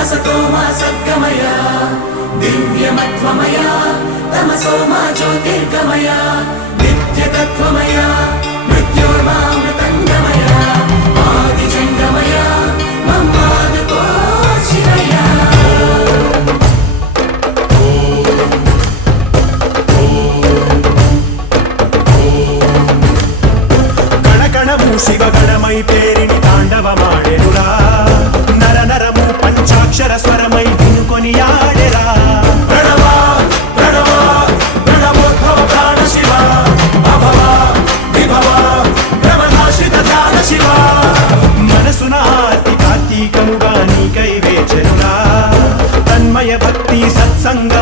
అసతో మా సద్గమయ దివ్యమత్వమయ తమసో మా జ్యోతిర్గమయ నిత్యతత్వమయ మృత్యోర్మామృతంగమయ ఆదిజంగమయ మమ్మాదుకో శివయ பக்தி சத்சங்கம்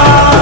Oh.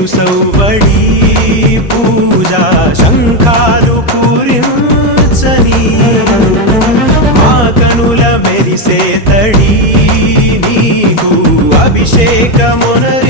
పేరు సౌవడి పూజా శంఖాలు పూరించని. మా కనుల మెరిసే తడి నీకు అభిషేకమునరి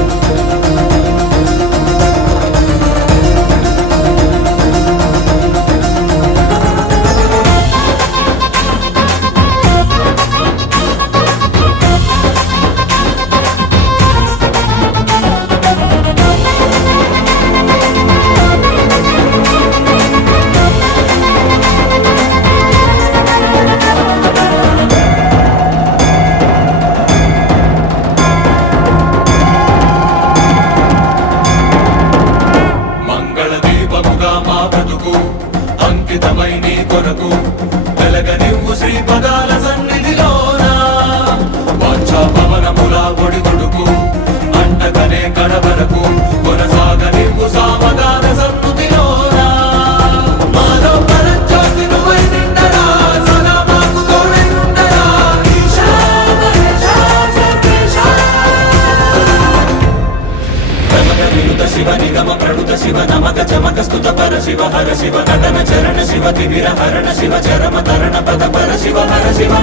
దీపముగా మా బ్రతుకు అంకితమై నీ కొరకు. వెలగనివ్వు శ్రీ పదాల సన్నిధిలోనా? వాంఛా పవనముల ఒడిదుడుకు అంటకనే కడవరకు కొనసాగనివ్వు సామగాన శివ చరమ తరణ పద పర శివ పర శివ.